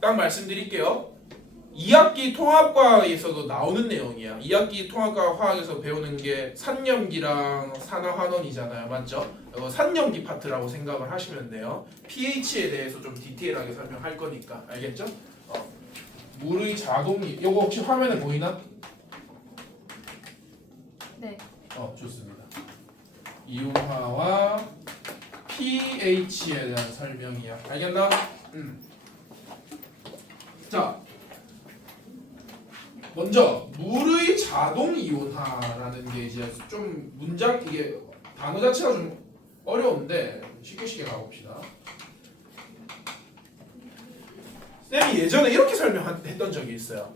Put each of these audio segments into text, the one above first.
딱 말씀드릴게요. 2학기 통합과학에서도 나오는 내용이야. 2학기 통합과학 화학에서 배우는 게 산염기랑 산화환원이잖아요. 맞죠? 이거 산염기 파트라고 생각을 하시면 돼요. pH에 대해서 좀 디테일하게 설명할 거니까. 알겠죠? 물의 자동이 이거 혹시 화면에 보이나? 네. 좋습니다. 이온화와 pH에 대한 설명이야. 알겠나? 자, 먼저 물의 자동 이온화라는 게 이제 좀 문장 이게 단어 자체가 좀 어려운데 쉽게 가봅시다. 쌤이 예전에 이렇게 설명했던 적이 있어요.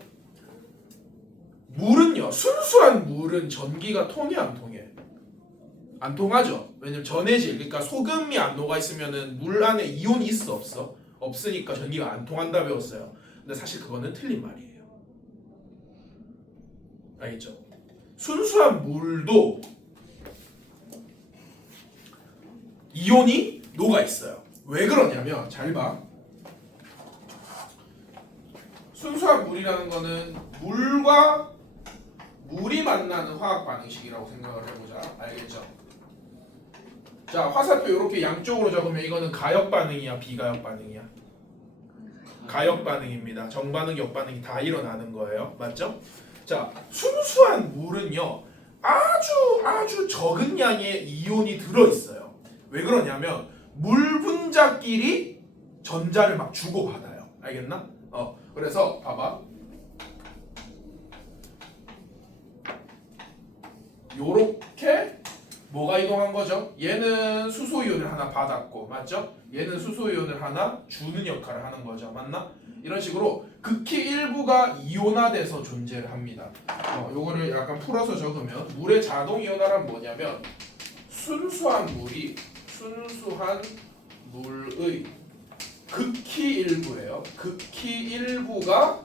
물은요, 순수한 물은 전기가 통해 안 통해? 안 통하죠. 왜냐면 전해질, 그러니까 소금이 안 녹아 있으면은 물 안에 이온이 있어 없어? 없으니까 전기가 안 통한다 배웠어요. 근데 사실 그거는 틀린 말이에요. 알겠죠? 순수한 물도 이온이 녹아 있어요. 왜 그러냐면 잘 봐. 순수한 물이라는 거는 물과 물이 만나는 화학 반응식이라고 생각을 해보자. 알겠죠? 자, 화살표 이렇게 양쪽으로 적으면 이거는 가역 반응이야, 비가역 반응이야? 가역 반응입니다. 정반응, 역반응이 다 일어나는 거예요. 맞죠? 자, 순수한 물은요, 아주 적은 양의 이온이 들어있어요. 왜 그러냐면 물 분자끼리 전자를 막 주고받아요. 알겠나? 그래서 봐봐. 요렇게 뭐가 이동한 거죠? 얘는 수소 이온을 하나 받았고, 맞죠? 얘는 수소 이온을 하나 주는 역할을 하는 거죠. 맞나? 이런 식으로 극히 일부가 이온화돼서 존재를 합니다. 요거를 약간 풀어서 적으면 물의 자동 이온화란 뭐냐면 순수한 물의 극히 일부예요. 극히 일부가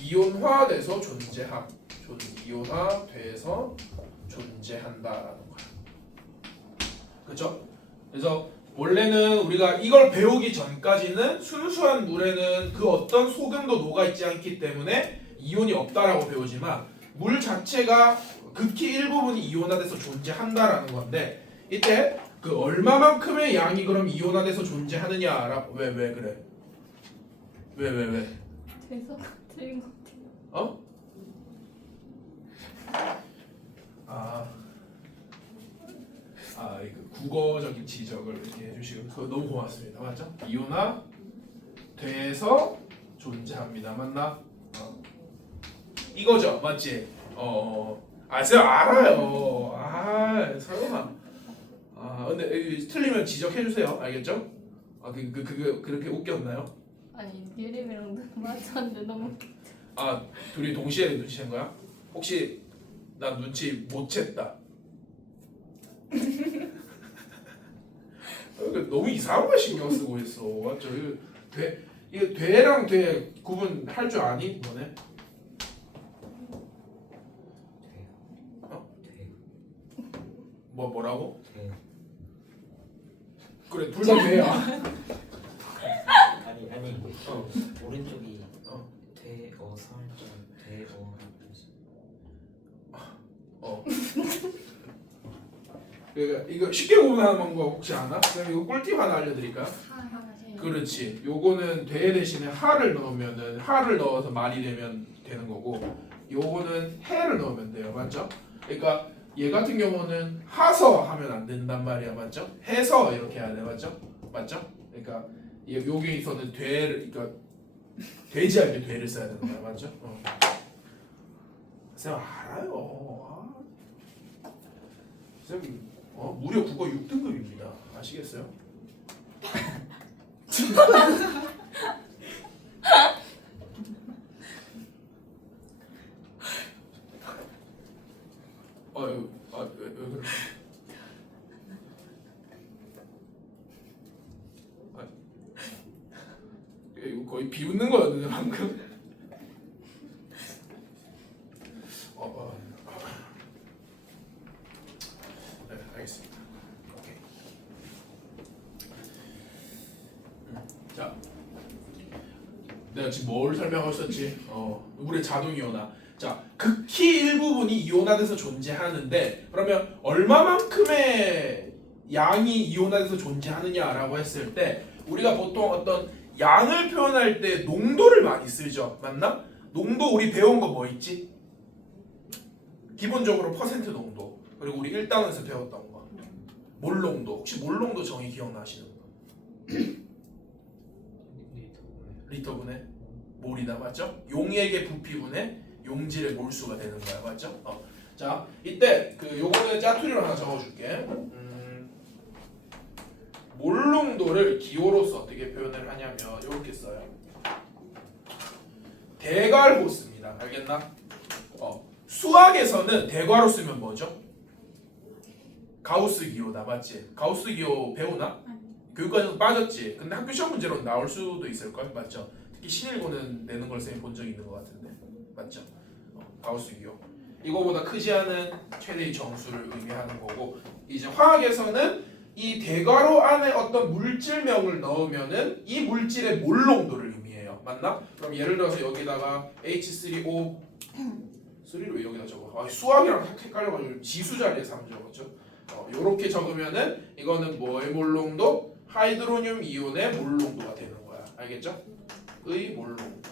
이온화돼서 이온화돼서 존재한다라는 거야. 그렇죠? 그래서 원래는 우리가 이걸 배우기 전까지는 순수한 물에는 그 어떤 소금도 녹아 있지 않기 때문에 이온이 없다라고 배우지만 물 자체가 극히 일부분이 이온화돼서 존재한다라는 건데 이때 그 얼마만큼의 양이 그럼 이온화돼서 존재하느냐라고 왜 그래? 왜? 돼서 틀린 것 같아요. 이거 국어적인 지적을 이렇게 해주시고 그거 너무 고맙습니다. 맞죠? 이온화 돼서 존재합니다. 맞나? 이거죠, 맞지? 쌤 알아요. 설마. 근데 틀리면 지적해 주세요. 알겠죠? 그렇게 웃겼나요? 아니 유림이랑 맞췄는데 너무 둘이 동시에 눈치챈 거야? 혹시 나 눈치 못 챘다. 너무 이상한 거 신경 쓰고 있어. 맞죠? 이거 돼랑 돼 구분할 줄 아니? 너네? 뭐라고? 그래 둘 다 돼야. 아니 오른쪽이 되어설정 그러니까 이거 쉽게 구분하는 방법 혹시 아나? 그럼 이거 꿀팁 하나 알려드릴까? 그렇지. 요거는 돼 대신에 하를 넣으면은 하를 넣어서 말이 되면 되는 거고, 요거는 해를 넣으면 돼요. 맞죠? 그러니까 얘 같은 경우는 하서 하면 안 된단 말이야. 맞죠? 해서 이렇게 해야 돼. 맞죠? 그러니까 여기서는 되를 그러니까 되지 않게 되를 써야 되는 거야. 맞죠? 쌤 알아요. 쌤 무려 국어 6등급입니다. 아시겠어요? 왜 그래? 이거 거의 비웃는 거였는데 방금. 네, 알겠습니다. 오케이. 자, 내가 지금 뭘 설명하고 있었지? 물의 자동 이온화. 자, 극히 일부분이 이온화돼서 존재하는데 그러면 얼마만큼의 양이 이온화돼서 존재하느냐라고 했을 때 우리가 보통 어떤 양을 표현할 때 농도를 많이 쓰죠. 맞나? 농도 우리 배운 거 뭐 있지? 기본적으로 퍼센트 농도. 그리고 우리 1단원에서 배웠던 거. 몰 농도. 혹시 몰 농도 정의 기억나시는 거? 리터분의 몰이다. 맞죠? 용액의 부피분의 용질의 몰수가 되는 거야. 맞죠? 자, 이때 그 요거는 짜투리로 하나 적어줄게. 몰 농도를 기호로서 어떻게 표현을 하냐면 이렇게 써요. 대괄호 씁니다. 알겠나? 수학에서는 대괄호 쓰면 뭐죠? 가우스 기호다. 맞지? 가우스 기호 배우나? 교육과정에서 빠졌지. 근데 학교 시험 문제로 나올 수도 있을걸? 맞죠? 특히 신일고는 내는 걸 쌤이 본 적이 있는 것 같은데. 맞죠? 가우스 기호. 이거보다 크지 않은 최대의 정수를 의미하는 거고, 이제 화학에서는 이 대괄호 안에 어떤 물질명을 넣으면은 이 물질의 몰 농도를 의미해요. 맞나? 그럼 예를 들어서 여기다가 H3O 3를 왜 여기다 적어? 수학이랑 헷갈려가지고 지수 자리에서 한번 적었죠. 요렇게 적으면은 이거는 뭐의 몰 농도? 하이드로늄 이온의 몰 농도가 되는 거야. 알겠죠? 의 몰 농도.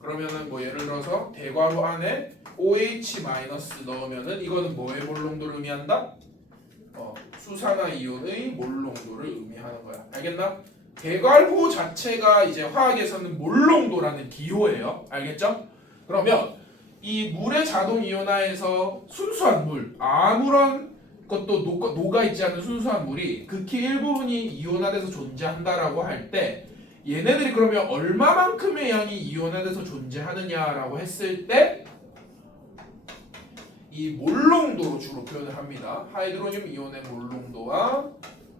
그러면은 뭐 예를 들어서 대괄호 안에 OH- 넣으면은 이거는 뭐의 몰 농도를 의미한다? 수산화 이온의 몰 농도를 의미하는 거야. 알겠나? 대괄호 자체가 이제 화학에서는 몰 농도라는 기호예요. 알겠죠? 그러면 이 물의 자동 이온화에서 순수한 물, 아무런 것도 녹아 있지 않은 순수한 물이 극히 일부분이 이온화돼서 존재한다라고 할 때 얘네들이 그러면 얼마만큼의 양이 이온화돼서 존재하느냐라고 했을 때 이 몰 농도로 주로 표현을 합니다. 하이드로늄 이온의 몰 농도와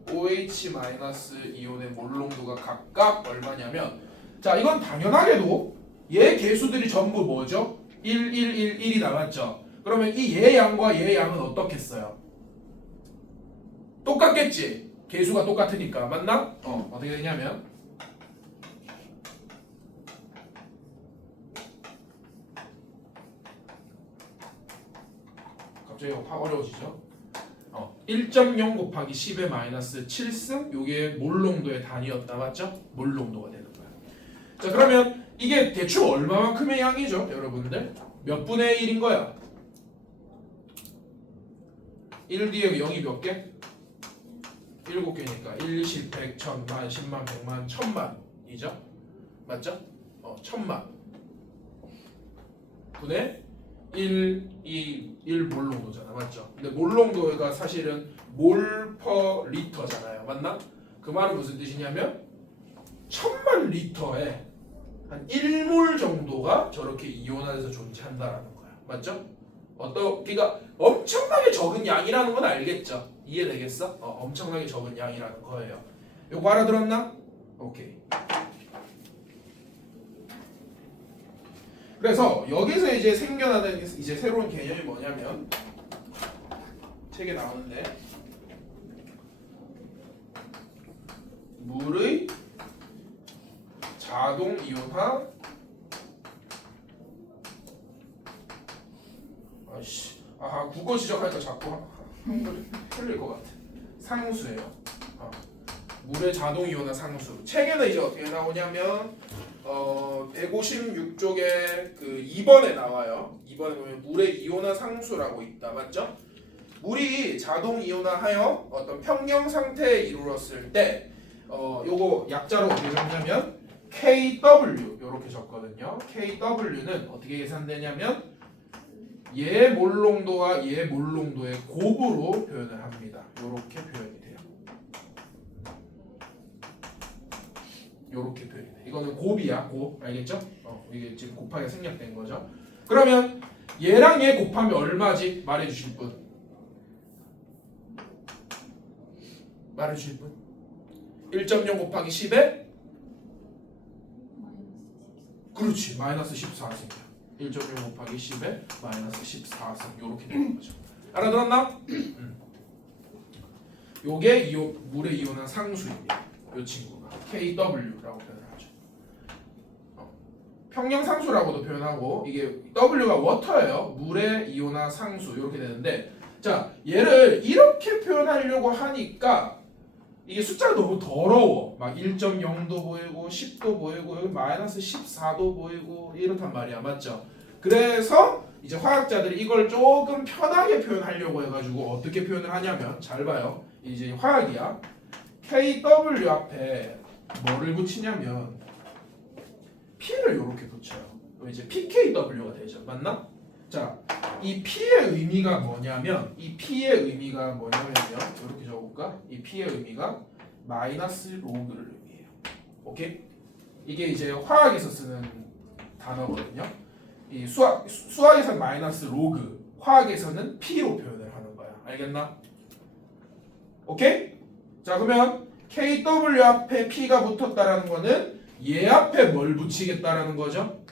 OH- 이온의 몰 농도가 각각 얼마냐면, 자, 이건 당연하게도 얘 개수들이 전부 뭐죠? 1, 1, 1, 1이 나왔죠. 그러면 이 얘 양과 얘 양은 어떻겠어요? 똑같겠지. 개수가 똑같으니까. 맞나? 어떻게 되냐면 갑자기 확 어려워지죠. 1.0 곱하기 10의 마이너스 7승, 요게 몰 농도의 단위였다. 맞죠? 몰 농도가 되는 거야. 자, 그러면 이게 대충 얼마만큼의 양이죠, 여러분들? 몇 분의 1인 거야? 1 뒤에 0이 몇 개? 7개니까 1, 10, 100, 1000, 만, 10만, 100만, 1000만이죠? 맞죠? 1000만 분의 1, 2, 1 몰 농도잖아. 맞죠? 근데 몰 농도가 사실은 몰 퍼 리터잖아요. 맞나? 그 말은 무슨 뜻이냐면 1000만 리터에 한 1몰 정도가 저렇게 이온화돼서 존재한다라는 거야. 맞죠? 그러니까 엄청나게 적은 양이라는 건 알겠죠? 이해되겠어? 엄청나게 적은 양이라는 거예요. 요거 알아들었나? 오케이. 그래서 여기서 이제 생겨나는 이제 새로운 개념이 뭐냐면, 책에 나오는데 물의 자동 이온화 국어 지적하니까 자꾸 한글이 틀릴 것 같아. 상수예요. 물의 자동 이온화 상수. 책에는 이제 어떻게 나오냐면 156쪽에 그 2번에 나와요. 2번에 보면 물의 이온화 상수라고 있다. 맞죠? 물이 자동 이온화하여 어떤 평형 상태에 이르렀을 때 요거 약자로 어떻게 적냐면 KW 요렇게 적거든요. KW는 어떻게 계산되냐면 얘 몰 농도와 얘 몰 농도의 곱으로 표현을 합니다. 요렇게 표현이 돼요. 요렇게 표현이 돼. 이거는 곱이야, 곱. 알겠죠? 이게 지금 곱하기가 생략된 거죠. 그러면 얘랑 얘 곱하면 얼마지? 말해주실 분. 말해주실 분. 1.0 곱하기 10에 그렇지. 마이너스 14승이야. 1.0 곱하기 10에 마이너스 14승. 요렇게 되는 거죠. 알아들었나? 요게 물의 이온화 상수입니다. 요 친구가 KW라고 표현을 하죠. 평형상수라고도 표현하고 이게 W가 워터예요. 물의 이온화 상수 이렇게 되는데 자 얘를 이렇게 표현하려고 하니까 이게 숫자가 너무 더러워. 막 1.0도 보이고 10도 보이고 여기 마이너스 14도 보이고 이렇단 말이야. 맞죠? 그래서 이제 화학자들이 이걸 조금 편하게 표현하려고 해가지고 어떻게 표현을 하냐면 잘 봐요. 이제 화학이야. KW 앞에 뭐를 붙이냐면 P를 이렇게 붙여요. 그럼 이제 PKW가 되죠. 맞나? 자, 이 P의 의미가 뭐냐면 이렇게 적어볼까? 이 P의 의미가 마이너스 로그를 의미해요. 오케이? 이게 이제 화학에서 쓰는 단어거든요. 이 수학에서는 마이너스 로그, 화학에서는 P로 표현을 하는 거야. 알겠나? 오케이? 자, 그러면 KW 앞에 P가 붙었다라는 거는 얘 앞에 뭘 붙이겠다라는 거죠?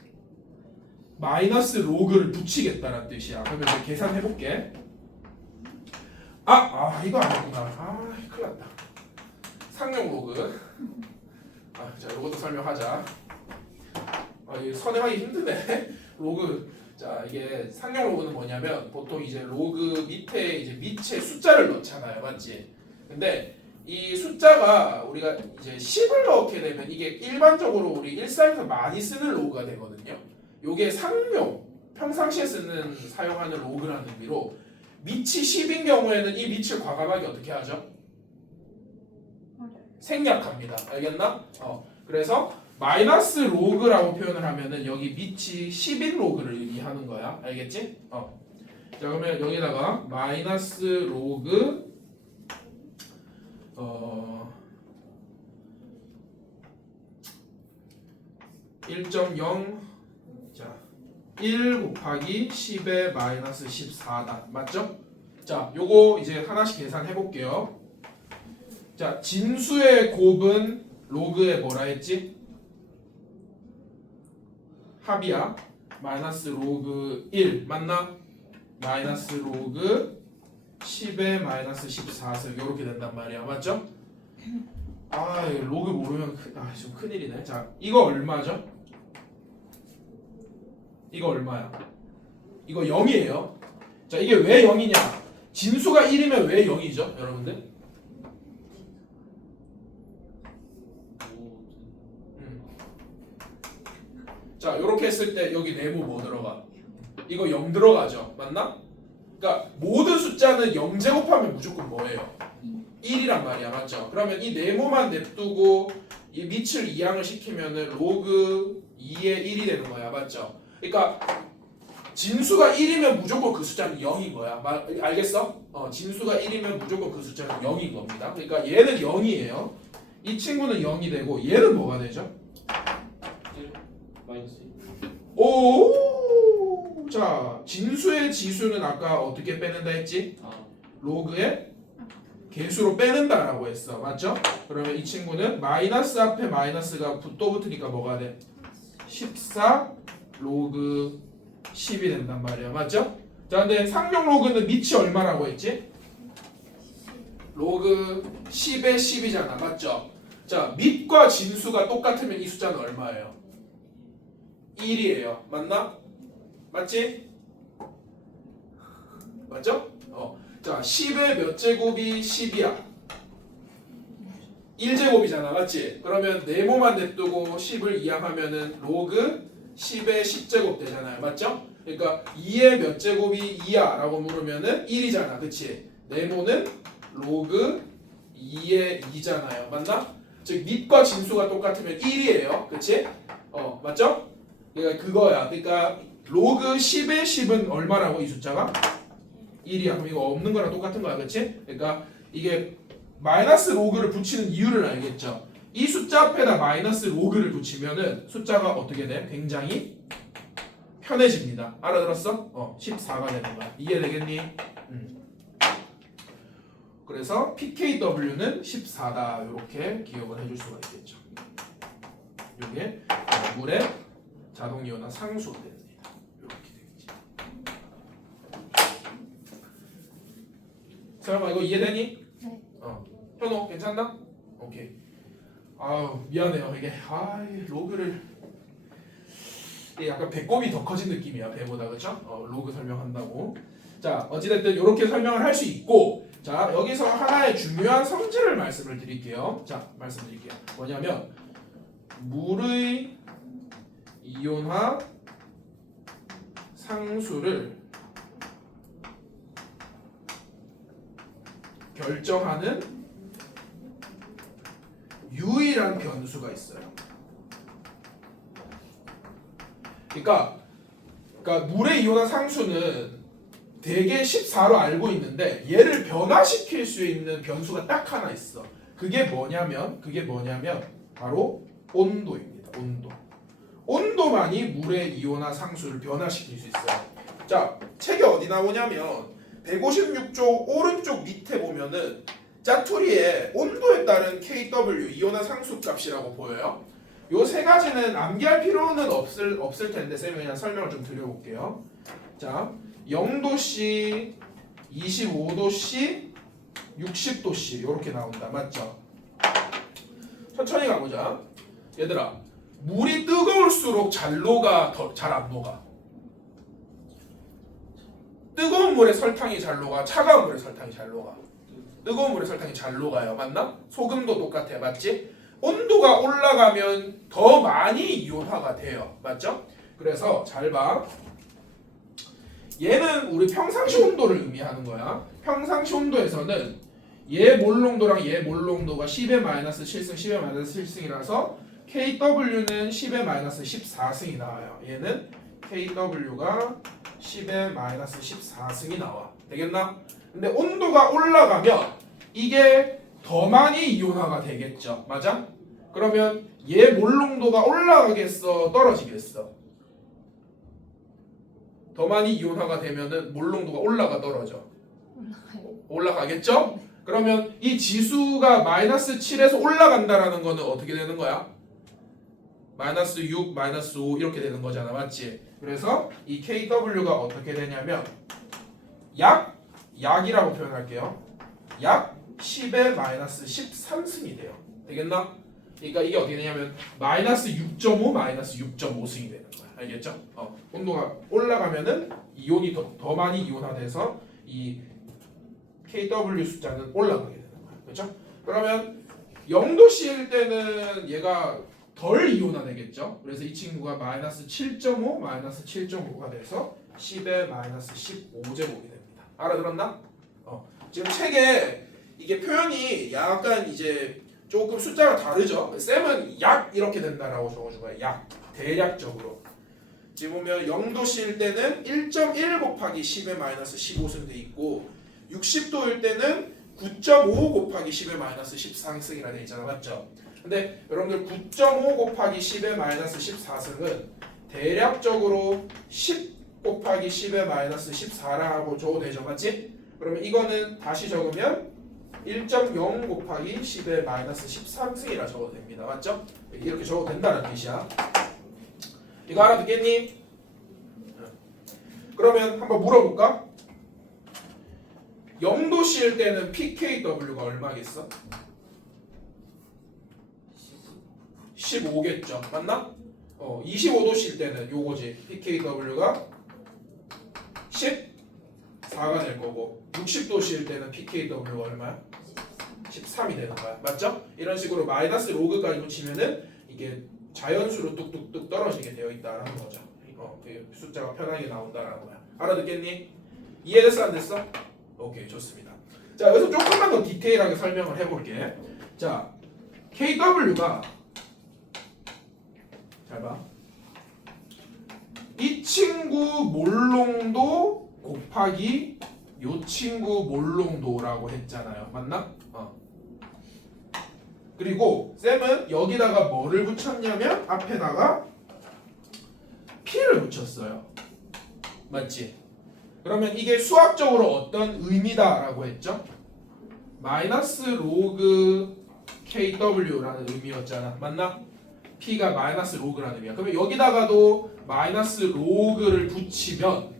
마이너스 로그를 붙이겠다는 뜻이야. 그러면 이제 계산해 볼게. 이거 아니구나. 큰일 났다. 상용 로그. 자, 이것도 설명하자. 이거 선행하기 힘드네. 로그. 자, 이게 상용 로그는 뭐냐면 보통 이제 로그 밑에 이제 밑에 숫자를 넣잖아요. 맞지? 근데 이 숫자가 우리가 이제 10을 넣게 되면 이게 일반적으로 우리 일상에서 많이 쓰는 로그가 되거든요. 요게 상용, 평상시에 사용하는 로그라는 의미로 밑이 10인 경우에는 이 밑을 과감하게 어떻게 하죠? 생략합니다. 알겠나? 그래서 마이너스 로그라고 표현을 하면은 여기 밑이 10인 로그를 의미하는 거야. 알겠지? 자, 그러면 여기다가 마이너스 로그 1.0 자, 1 곱하기 10의 마이너스 14다. 맞죠? 자, 요거 이제 하나씩 계산해 볼게요. 자, 진수의 곱은 로그에 뭐라 했지? 합이야. 마이너스 로그 1 맞나? 마이너스 로그 10의 마이너스 14서 이렇게 된단 말이야. 맞죠? 로그 모르면 좀 큰일이네. 자, 이거 얼마죠? 이거 얼마야? 이거 0이에요. 자, 이게 왜 0이냐? 진수가 1이면 왜 0이죠? 여러분들? 자, 이렇게 했을 때 여기 네모 뭐 들어가? 이거 0 들어가죠. 맞나? 그러니까 모든 숫자는 0제곱하면 무조건 뭐예요? 1이란 말이야. 맞죠? 그러면 이 네모만 냅두고 이 밑을 이항을 시키면은 로그 2의 1이 되는 거야. 맞죠? 그러니까 진수가 1이면 무조건 그 숫자는 0인 거야. 알겠어? 진수가 1이면 무조건 그 숫자는 0인 겁니다. 그러니까 얘는 0이에요. 이 친구는 0이 되고 얘는 뭐가 되죠? 마이너스 1. 오! 자, 진수의 지수는 아까 어떻게 빼낸다 했지? 로그의 개수로 빼낸다라고 했어. 맞죠? 그러면 이 친구는 마이너스 앞에 마이너스가 또 붙으니까 뭐가 돼? 14 로그 10이 된단 말이야. 맞죠? 자, 근데 상용 로그는 밑이 얼마라고 했지? 로그 10의 10이잖아. 맞죠? 자, 밑과 진수가 똑같으면 이 숫자는 얼마예요? 1이에요. 맞나? 맞지? 맞죠? 자, 10의 몇 제곱이 10이야? 1제곱이잖아. 맞지? 그러면 네모만 냅두고 10을 이항하면은 로그 10의 10제곱 되잖아요. 맞죠? 그러니까 2의 몇 제곱이 2야? 라고 물으면은 1이잖아. 그치? 네모는 로그 2의 2잖아요. 맞나? 즉 밑과 진수가 똑같으면 1이에요. 그치? 맞죠? 그러니까 그거야. 그러니까 로그 10의 10은 얼마라고 이 숫자가? 1이야. 그럼 이거 없는 거랑 똑같은 거야. 그치? 그러니까 이게 마이너스 로그를 붙이는 이유를 알겠죠? 이 숫자 앞에다 마이너스 로그를 붙이면은 숫자가 어떻게 돼? 굉장히 편해집니다. 알아들었어? 14가 되는 거야. 이해되겠니? 그래서 PKW는 14다. 이렇게 기억을 해줄 수가 있겠죠. 이게 물의 자동이온화 상수가 됩니다. 이렇게 되겠지. 설마 이거 이해되니? 네. 현호 괜찮나? 오케이. 미안해요. 이게 로그를 이게 약간 배꼽이 더 커진 느낌이야 배보다 그쵸? 로그 설명한다고. 자 어찌됐든 이렇게 설명을 할 수 있고 자 여기서 하나의 중요한 성질을 말씀을 드릴게요. 자 말씀드릴게요. 뭐냐면 물의 이온화 상수를 결정하는 유일한 변수가 있어요. 그러니까 물의 이온화 상수는 대개 14로 알고 있는데 얘를 변화시킬 수 있는 변수가 딱 하나 있어. 그게 뭐냐면 바로 온도입니다. 온도만이 물의 이온화 상수를 변화시킬 수 있어요. 자, 책에 어디 나오냐면 156쪽 오른쪽 밑에 보면은 짜투리에 온도에 따른 KW 이온화 상수 값이라고 보여요. 요 세 가지는 암기할 필요는 없을 텐데 쌤이 그냥 설명을 좀 드려볼게요. 자, 0도씨, 25도씨, 60도씨 이렇게 나온다. 맞죠? 천천히 가보자. 얘들아, 물이 뜨거울수록 잘 녹아, 잘 안 녹아? 뜨거운 물에 설탕이 잘 녹아, 차가운 물에 설탕이 잘 녹아? 뜨거운 물에 설탕이 잘 녹아요. 맞나? 소금도 똑같아. 맞지? 온도가 올라가면 더 많이 이온화가 돼요. 맞죠? 그래서 잘 봐. 얘는 우리 평상시 온도를 의미하는 거야. 평상시 온도에서는 얘 몰농도랑 얘 몰농도가 10의 마이너스 7승, 10의 마이너스 7승이라서 KW는 10의 마이너스 14승이 나와요. 얘는 KW가 10의 마이너스 14승이 나와. 되겠나? 근데 온도가 올라가면 이게 더 많이 이온화가 되겠죠. 맞아? 그러면 얘 몰농도가 올라가겠어? 떨어지겠어? 더 많이 이온화가 되면은 몰농도가 올라가 떨어져? 올라가겠죠? 그러면 이 지수가 마이너스 7에서 올라간다라는 거는 어떻게 되는 거야? 마이너스 6, 마이너스 5 이렇게 되는 거잖아. 맞지? 그래서 이 KW가 어떻게 되냐면 약이라고 표현할게요. 약 10의 마이너스 13승이 돼요. 되겠나? 그러니까 이게 어떻게 되냐면 마이너스 6.5, 마이너스 6.5승이 되는 거야. 알겠죠? 온도가 올라가면은 이온이 더 많이 이온화돼서 이 KW 숫자는 올라가게 되는 거야. 그렇죠? 그러면 0도씨일 때는 얘가 덜 이온화되겠죠? 그래서 이 친구가 마이너스 7.5, 마이너스 7.5가 돼서 10의 마이너스 15제곱이 됩니다. 알아들었나? 지금 책에 이게 표현이 약간 이제 조금 숫자가 다르죠? 쌤은 약 이렇게 된다라고 적어준 거예요. 약. 대략적으로. 지금 보면 0도씨일 때는 1.1 곱하기 10의 마이너스 15승 돼 있고 60도일 때는 9.5 곱하기 10의 마이너스 14승이라 돼 있잖아. 맞죠? 근데 여러분들 9.5 곱하기 10의 마이너스 14승은 대략적으로 10 곱하기 10의 마이너스 14라고 적어도 되죠. 맞지? 그러면 이거는 다시 적으면 1.0 곱하기 10의 마이너스 13승이라 적어도 됩니다. 맞죠? 이렇게 적어도 된다는 뜻이야. 이거 알아듣겠니? 그러면 한번 물어볼까? 0도씨일 때는 pKW가 얼마겠어? 15겠죠. 맞나? 25도씨일 때는 요거지. pKW가 14가 될 거고 60도씨일 때는 pKW가 얼마야? 13이 되는 거야. 맞죠? 이런 식으로 마이너스 로그까지 붙이면은 이게 자연수로 뚝뚝뚝 떨어지게 되어 있다라는 거죠. 숫자가 편하게 나온다라는 거야. 알아듣겠니? 이해됐어 안 됐어? 오케이 좋습니다. 자 여기서 조금만 더 디테일하게 설명을 해볼게. 자 KW가 잘 봐. 이 친구 몰농도 곱하기 요 친구 몰농도라고 했잖아요. 맞나? 그리고 쌤은 여기다가 뭐를 붙였냐면 앞에다가 P를 붙였어요. 맞지? 그러면 이게 수학적으로 어떤 의미다라고 했죠? 마이너스 로그 KW라는 의미였잖아. 맞나? P가 마이너스 로그라는 의미야. 그러면 여기다가도 마이너스 로그를 붙이면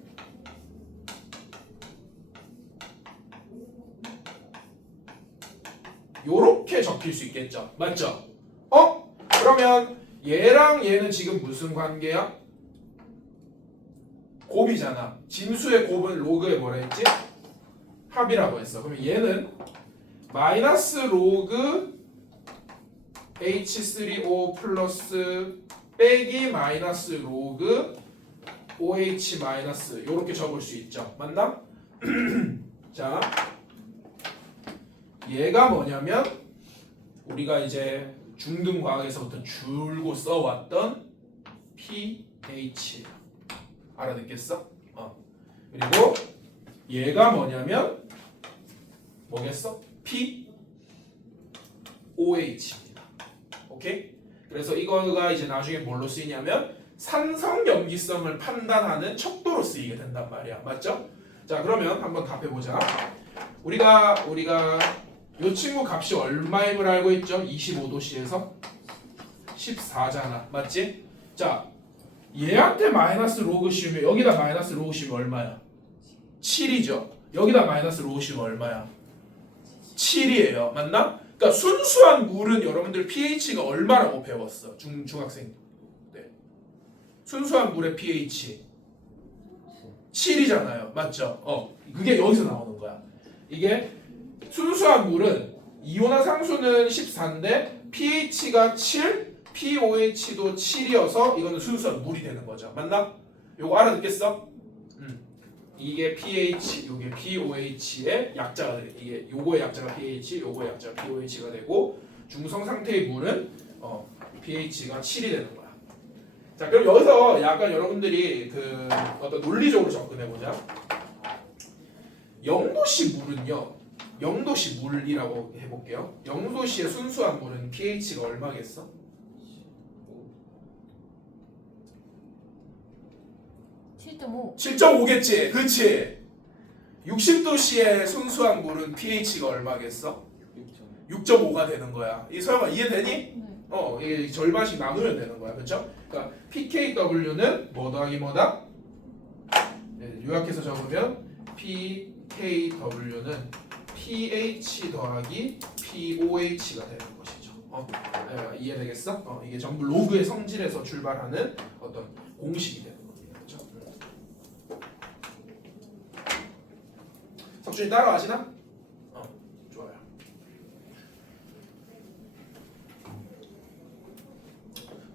요렇게 적힐 수 있겠죠. 맞죠? 그러면 얘랑 얘는 지금 무슨 관계야? 곱이잖아. 진수의 곱은 로그에 뭐라 했지? 합이라고 했어. 그럼 얘는 마이너스 로그 H3O 플러스 빼기 마이너스 로그 OH 마이너스 요렇게 적을 수 있죠. 맞나? 자, 얘가 뭐냐면 우리가 이제 중등과학에서부터 줄고 써왔던 pH 알아듣겠어? 그리고 얘가 뭐냐면 뭐겠어? pOH입니다. 오케이? 그래서 이거가 이제 나중에 뭘로 쓰이냐면 산성 염기성을 판단하는 척도로 쓰이게 된단 말이야. 맞죠? 자, 그러면 한번 답해보자. 우리가 이 친구 값이 얼마인 걸 알고 있죠? 25도씨에서 14잖아. 맞지? 자, 얘한테 마이너스 로그 씌우면 여기다 마이너스 로그 씌우면 얼마야? 7이죠. 여기다 마이너스 로그 씌우면 얼마야? 7이에요. 맞나? 그러니까 순수한 물은 여러분들 pH가 얼마라고 배웠어? 중학생 때. 순수한 물의 pH 7이잖아요. 맞죠? 그게 여기서 나오는 거야. 이게 순수한 물은 이온화 상수는 14인데 pH가 7, pOH도 7이어서 이거는 순수한 물이 되는 거죠. 맞나? 요거 알아듣겠어? 이게 pH, 요게 pOH의 약자가 돼. 이게 요거의 약자가 pH, 요거의 약자가 pOH가 되고 중성 상태의 물은 pH가 7이 되는 거야. 자, 그럼 여기서 약간 여러분들이 그 어떤 논리적으로 접근해 보자. 0도씨 물은요. 0도씨 물이라고 해볼게요. 0도씨의 순수한 물은 pH가 얼마겠어? 7.5. 7.5겠지. 그렇지. 60도씨의 순수한 물은 pH가 얼마겠어? 6.5가 되는 거야. 이 서영아 이해되니? 네. 이게 절반씩 나누면 되는 거야. 그렇죠? 그러니까 pKW는 뭐 더하기 뭐다? 네, 요약해서 적으면 pKW는 pH 더하기 pOH가 되는 것이죠. 이해되겠어? 이게 전부 로그의 성질에서 출발하는 어떤 공식이 되는 겁니다. 그렇죠? 석준이 따라가시나? 좋아요.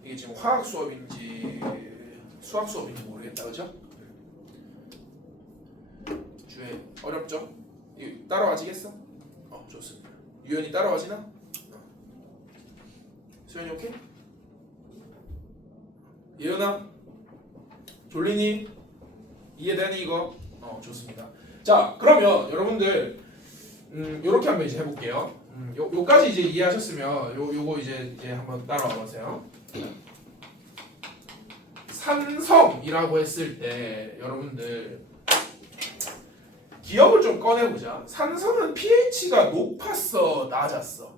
이게 지금 화학 수업인지 수학 수업인지 모르겠다, 그죠? 주에 어렵죠? 이거 따라와지겠어? 좋습니다. 유연이 따라와지나? 수연이 오케이? 예연아? 졸리니? 이해되니 이거? 좋습니다. 자, 그러면 여러분들 요렇게 한번 이제 해볼게요. 요까지 이제 이해하셨으면 요거 이제 한번 따라와 보세요. 산성이라고 했을 때 여러분들 기억을 좀 꺼내보자. 산성은 pH가 높았어, 낮았어?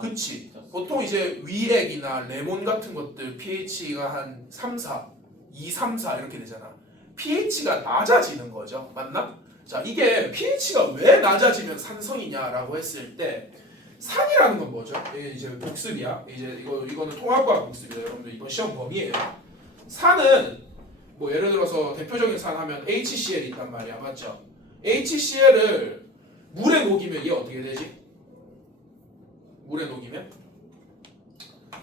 그치? 보통 이제 위액이나 레몬 같은 것들 pH가 한 3, 4, 2, 3, 4 이렇게 되잖아. pH가 낮아지는 거죠. 맞나? 자, 이게 pH가 왜 낮아지면 산성이냐라고 했을 때 산이라는 건 뭐죠? 이게 이제 복습이야. 이제 이거는 통합과학 복습이에요. 여러분들 이건 시험 범위예요. 산은 뭐 예를 들어서 대표적인 산 하면 HCl이 있단 말이야. 맞죠? HCl을 물에 녹이면 얘 어떻게 되지? 물에 녹이면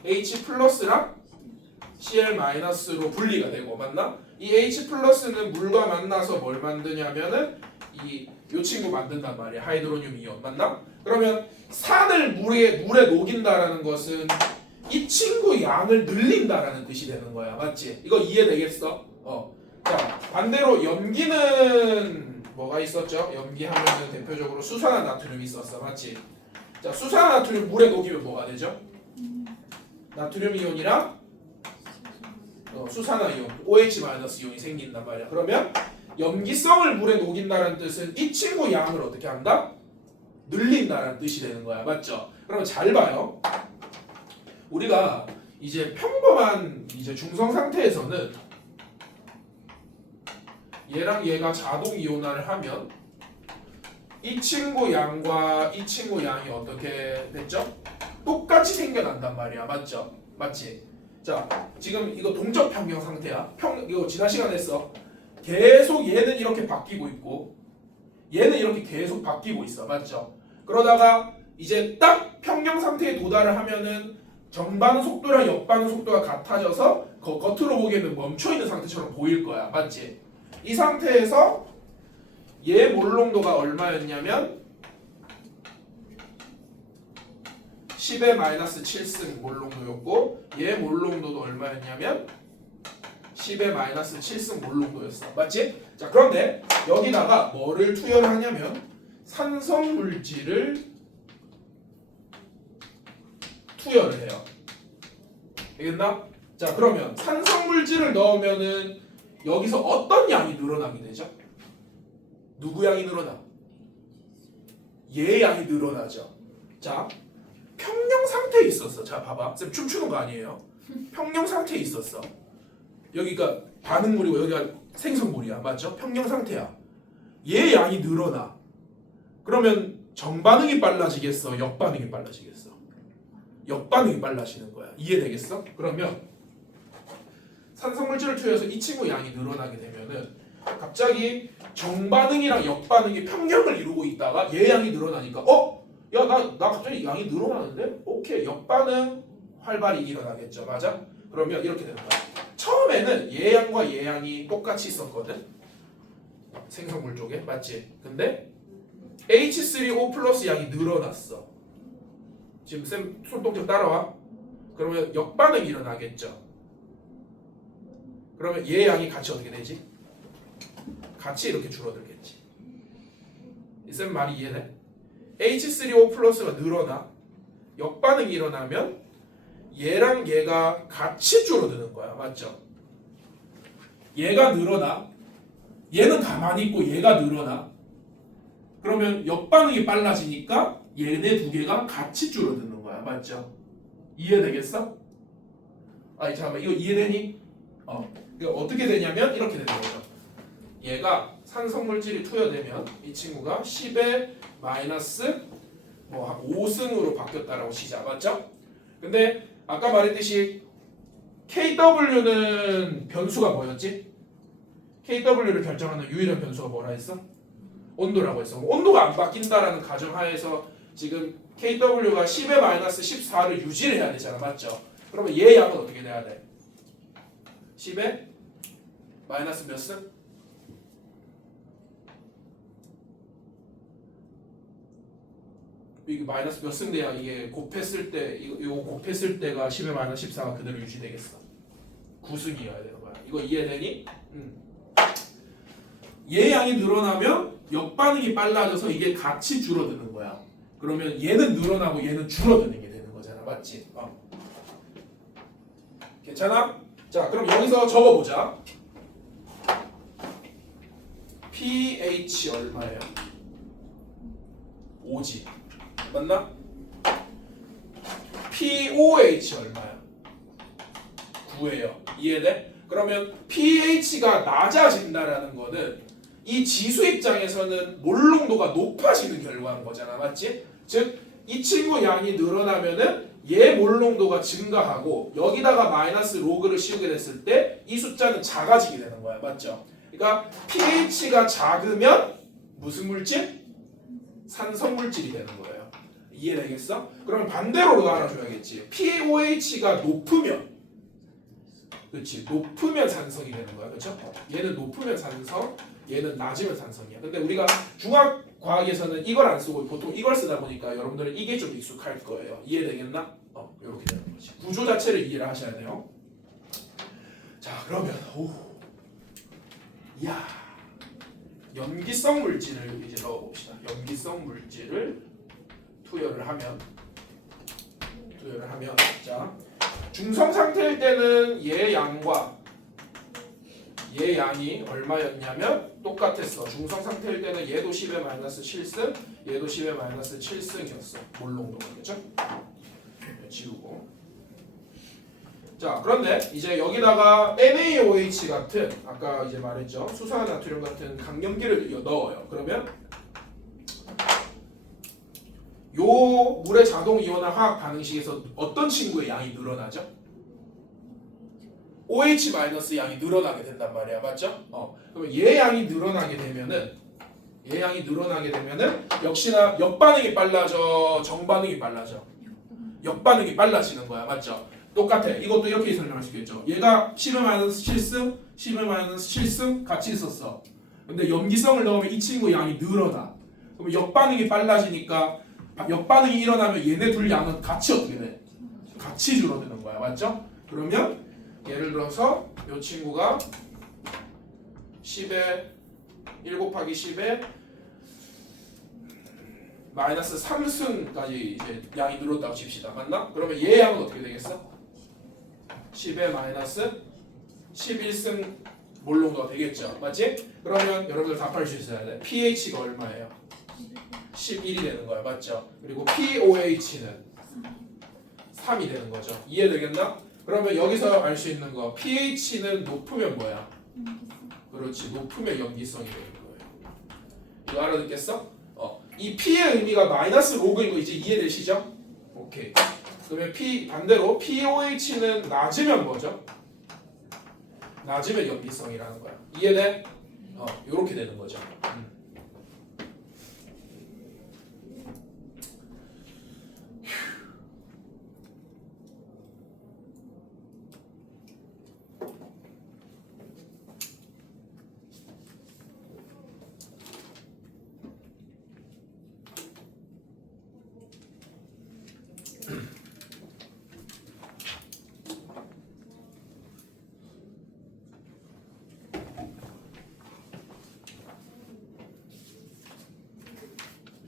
H 플러스랑 Cl 마이너스로 분리가 되고 맞나? 이 H 플러스는 물과 만나서 뭘 만드냐면은 요 친구 만든단 말이야. 하이드로늄 이온 맞나? 그러면 산을 물에 녹인다라는 것은 이 친구 양을 늘린다라는 뜻이 되는 거야. 맞지? 이거 이해되겠어? 자, 반대로 염기는 뭐가 있었죠? 염기하면은 대표적으로 수산화 나트륨이 있었어. 맞지? 자, 수산화 나트륨 물에 녹이면 뭐가 되죠? 나트륨 이온이랑 수산화 이온, OH- 이온이 생긴단 말이야. 그러면 염기성을 물에 녹인다는 뜻은 이 친구 양을 어떻게 한다? 늘린다는 뜻이 되는 거야. 맞죠? 그러면 잘 봐요. 우리가 이제 평범한 이제 중성 상태에서는 얘랑 얘가 자동 이온화를 하면 이 친구 양과 이 친구 양이 어떻게 됐죠? 똑같이 생겨난단 말이야. 맞죠? 맞지? 자, 지금 이거 동적 평경 상태야. 이거 지난 시간에 했어. 계속 얘는 이렇게 바뀌고 있고 얘는 이렇게 계속 바뀌고 있어. 맞죠? 그러다가 이제 딱 평경 상태에 도달을 하면은 정반응 속도랑 역반응 속도가 같아져서 겉으로 보기에는 멈춰 있는 상태처럼 보일 거야. 맞지? 이 상태에서 얘 몰롱도가 얼마였냐면 10의 마이너스 7승 몰롱도였고 얘 몰롱도도 얼마였냐면 10의 마이너스 7승 몰롱도였어. 맞지? 자, 그런데 여기다가 뭐를 투여를 하냐면 산성 물질을 투여를 해요. 되겠나? 자, 그러면 산성 물질을 넣으면은 여기서 어떤 양이 늘어나게 되죠? 누구 양이 늘어나? 얘 양이 늘어나죠. 자, 평형 상태에 있었어. 자, 봐봐. 쌤 춤추는 거 아니에요. 평형 상태에 있었어. 여기가 반응물이고 여기가 생성물이야. 맞죠? 평형 상태야. 얘 양이 늘어나. 그러면 정반응이 빨라지겠어? 역반응이 빨라지겠어? 역반응이 빨라지는 거야. 이해되겠어? 그러면 산성물질을 투여해서 이 친구 양이 늘어나게 되면은 갑자기 정반응이랑 역반응이 평형을 이루고 있다가 얘 양이 늘어나니까 야, 나 갑자기 양이 늘어나는데? 오케이, 역반응 활발히 일어나겠죠. 맞아? 그러면 이렇게 되는 거야. 처음에는 얘 양과 얘 양이 똑같이 있었거든. 생성물 쪽에. 맞지? 근데 H3O 플러스 양이 늘어났어. 지금 쌤 손동작 따라와. 그러면 역반응이 일어나겠죠. 그러면 얘 양이 같이 어떻게 되지? 같이 이렇게 줄어들겠지. 쌤 말이 이해돼? H3O 플러스가 늘어나. 역반응이 일어나면 얘랑 얘가 같이 줄어드는 거야. 맞죠? 얘가 늘어나. 얘는 가만히 있고 얘가 늘어나. 그러면 역반응이 빨라지니까 얘네 두 개가 같이 줄어드는 거야. 맞죠? 이해되겠어? 아니 잠깐만, 이거 이해되니? 이거 어떻게 되냐면 이렇게 되는 거죠. 얘가 산성물질이 투여되면 이 친구가 10의 마이너스 뭐 5승으로 바뀌었다라고 치자. 맞죠? 근데 아까 말했듯이 KW는 변수가 뭐였지? KW를 결정하는 유일한 변수가 뭐라 했어? 온도라고 했어. 온도가 안 바뀐다라는 가정하에서 지금 KW가 10의 마이너스 14를 유지를 해야 되잖아. 맞죠? 그러면 얘 양은 어떻게 돼야 돼? 10의 마이너스 몇 승? 이게 마이너스 몇 승 돼야 이게 곱했을 때 이거 곱했을 때가 10의 마이너스 14가 그대로 유지되겠어. 9승이어야 되는 거야. 이거 이해되니? 얘 양이 늘어나면 역반응이 빨라져서 이게 같이 줄어드는 거야. 그러면 얘는 늘어나고 얘는 줄어드는 게 되는 거잖아. 맞지? 괜찮아? 자, 그럼 여기서 적어보자. pH 얼마예요? 5지. 맞나? pOH 얼마야? 9예요. 이해돼? 그러면 pH가 낮아진다라는 거는 이 지수 입장에서는 몰롱도가 높아지는 결과인 거잖아. 맞지? 즉 이 친구 양이 늘어나면은 얘 몰롱도가 증가하고 여기다가 마이너스 로그를 씌우게 됐을 때 이 숫자는 작아지게 되는 거야. 맞죠? 그러니까 pH가 작으면 무슨 물질? 산성 물질이 되는 거예요. 이해되겠어? 그럼 반대로 알아줘야겠지. pOH가 높으면, 그렇지? 높으면 산성이 되는 거야. 그렇죠? 얘는 높으면 산성, 얘는 낮으면 산성이야. 근데 우리가 중학 과학에서는 이걸 안 쓰고 보통 이걸 쓰다 보니까 여러분들은 이게 좀 익숙할 거예요. 이해되겠나? 이렇게 되는 거지. 구조 자체를 이해를 하셔야 돼요. 자, 그러면 이야, 염기성 물질을 이제 넣어봅시다. 염기성 물질을 투여를 하면 자, 중성 상태일 때는 얘 양과 얘 양이 얼마였냐면 똑같았어. 중성 상태일 때는 얘도 10의 마이너스 7승, 얘도 10의 마이너스 7승이었어. 몰롱도가. 그죠? 지우고. 자, 그런데 이제 여기다가 NaOH 같은 아까 이제 말했죠. 수산 나트륨 같은 강염기를 넣어요. 그러면 요 물의 자동 이온화 화학 반응식에서 어떤 친구의 양이 늘어나죠? OH 마이너스 양이 늘어나게 된단 말이야, 맞죠? 그러면 얘 양이 늘어나게 되면은 역시나 역반응이 빨라져, 정반응이 빨라져. 역반응이 빨라지는 거야, 맞죠? 똑같아. 이것도 이렇게 설명할 수 있겠죠. 얘가 10의 마이너스 7승, 10의 마이너스 7승 같이 있었어. 근데 염기성을 넣으면 이 친구 양이 늘어나. 그럼 역반응이 빨라지니까 역반응이 일어나면 얘네 둘 양은 같이 어떻게 돼? 같이 줄어드는 거야, 맞죠? 그러면 예를 들어서 이 친구가 10에 1 곱하기 10에 마이너스 3승까지 이제 양이 늘었다고 칩시다. 맞나? 그러면 얘 양은 어떻게 되겠어? 10에 마이너스 11승 몰롱도가 되겠죠. 맞지? 그러면 여러분들 답할 수 있어야 돼. pH가 얼마예요? 11이 되는 거야. 맞죠? 그리고 POH는 3이 되는 거죠. 이해되겠나? 그러면 여기서 알 수 있는 거 pH는 높으면 뭐야? 그렇지. 높으면 염기성이 되는 거예요. 이거 알아듣겠어? 이 P의 의미가 마이너스 로그인 거 이제 이해되시죠? 오케이. 그러면 반대로 POH는 낮으면 뭐죠? 낮으면 염기성이라는 거야. 이해돼? 요렇게 되는 거죠.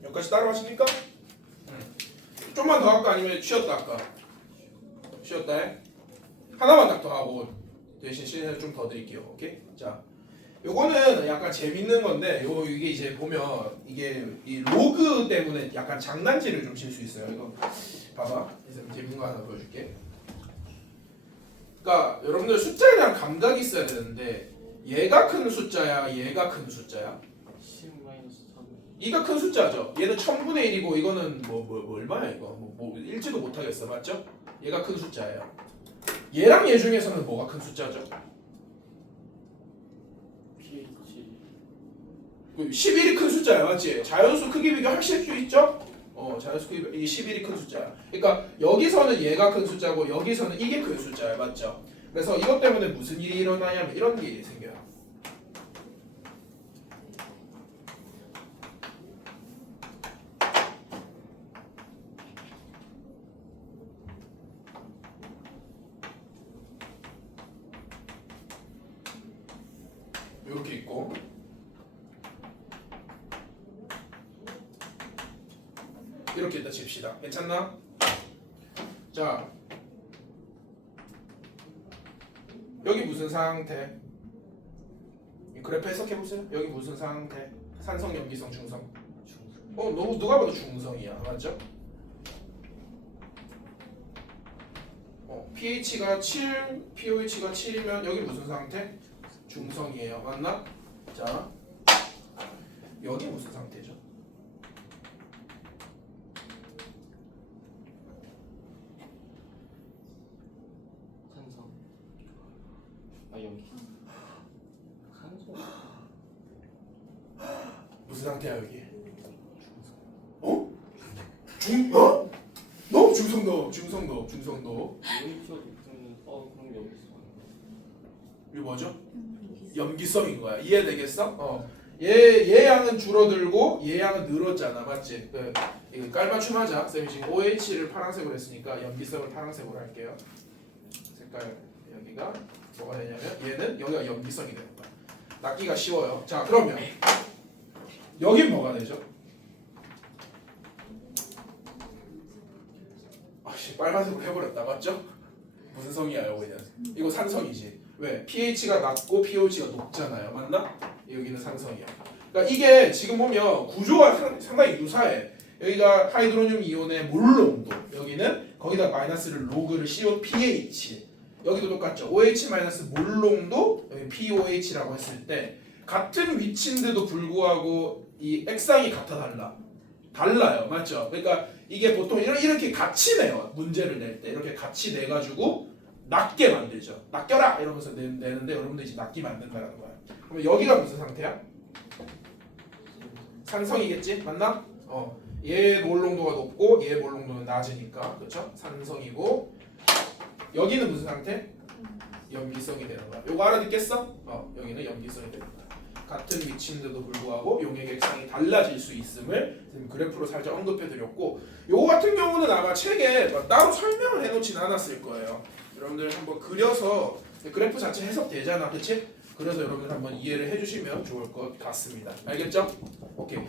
여기까지 따라가십니까? 좀만 더 할까 아니면 쉬었다 할까? 쉬었다 해? 하나만 딱 더 하고 대신 시간을 좀 더 드릴게요. 오케이? 자, 요거는 약간 재밌는 건데 이게 이제 보면 이게 이 로그 때문에 약간 장난질을 좀 칠 수 있어요. 이거 봐봐. 재밌는 거 하나 보여줄게. 그러니까 여러분들 숫자에 대한 감각이 있어야 되는데 얘가 큰 숫자야, 얘가 큰 숫자야? 10-3 이가 큰 숫자죠. 얘는 1000분의 1이고 이거는 뭐 얼마야 이거? 뭐 읽지도 못하겠어. 맞죠? 얘가 큰 숫자예요. 얘랑 얘 중에서는 뭐가 큰 숫자죠? pH 11이 큰 숫자야. 맞지? 자연수 크기 비교 하실 수 있죠? 자연수 크기 비교 이게 11이 큰 숫자야. 그러니까 여기서는 얘가 큰 숫자고 여기서는 이게 큰 숫자야. 맞죠? 그래서 이것 때문에 무슨 일이 일어나냐면 이런 일이 생겨요. 이렇게 있고 이렇게 있다 칩시다. 괜찮나? 자, 여기 무슨 상태? 이 그래프 해석해 보세요. 여기 무슨 상태? 산성, 염기성, 중성. 너무 누가 봐도 중성이야. 맞죠? pH가 7, pOH가 7이면 여기 무슨 상태? 중성이에요. 맞나? 자, 여기 무슨 상태죠? 산성 여기 산소 무슨 상태야 여기? 어? 너 중성 너 여기 키워도 그럼 여기 있어. 이게 뭐죠? 염기성인 거야. 이해되겠어? 얘 양은 줄어들고 얘 양은 늘었잖아. 맞지? 이거 깔맞춤 하자. 쌤이 지금 OH를 파란색으로 했으니까 염기성을 파란색으로 할게요. 색깔 여기가 뭐가 되냐면 얘는 여기가 염기성이 되는 거야. 낚기가 쉬워요. 자, 그러면 여긴 뭐가 되죠? 빨간색으로 해버렸다. 맞죠? 무슨 성이야 여기는? 이거 산성이지. 왜? pH가 낮고 pOH가 높잖아요. 맞나? 여기는 산성이야. 그러니까 이게 지금 보면 구조가 상당히 유사해. 여기가 하이드로늄 이온의 몰농도, 여기는 거기다 마이너스를 로그를 씌운 pH. 여기도 똑같죠. OH 마이너스 몰농도, 여기 POH라고 했을 때 같은 위치인데도 불구하고 이 액상이 같아 달라요. 맞죠? 그러니까 이게 보통 이렇게 같이 내요. 문제를 낼 때 이렇게 같이 내 가지고 낮게 만들죠. 낚여라 이러면서 내는데 여러분들 이제 낚이면 안 된다는 거야. 그럼 여기가 무슨 상태야? 산성이겠지? 맞나? 얘 몰농도가 높고 얘 몰농도는 낮으니까 그렇죠? 산성이고 여기는 무슨 상태? 염기성이 되는 거야. 요거 알아듣겠어? 여기는 염기성이 됩니다. 같은 위치인데도 불구하고 용의 객상이 달라질 수 있음을 지금 그래프로 살짝 언급해 드렸고 요거 같은 경우는 아마 책에 따로 설명을 해놓진 않았을 거예요. 여러분들 한번 그려서 그래프 자체 해석되잖아, 그치? 그래서 여러분들 한번 이해를 해주시면 좋을 것 같습니다. 알겠죠? 오케이.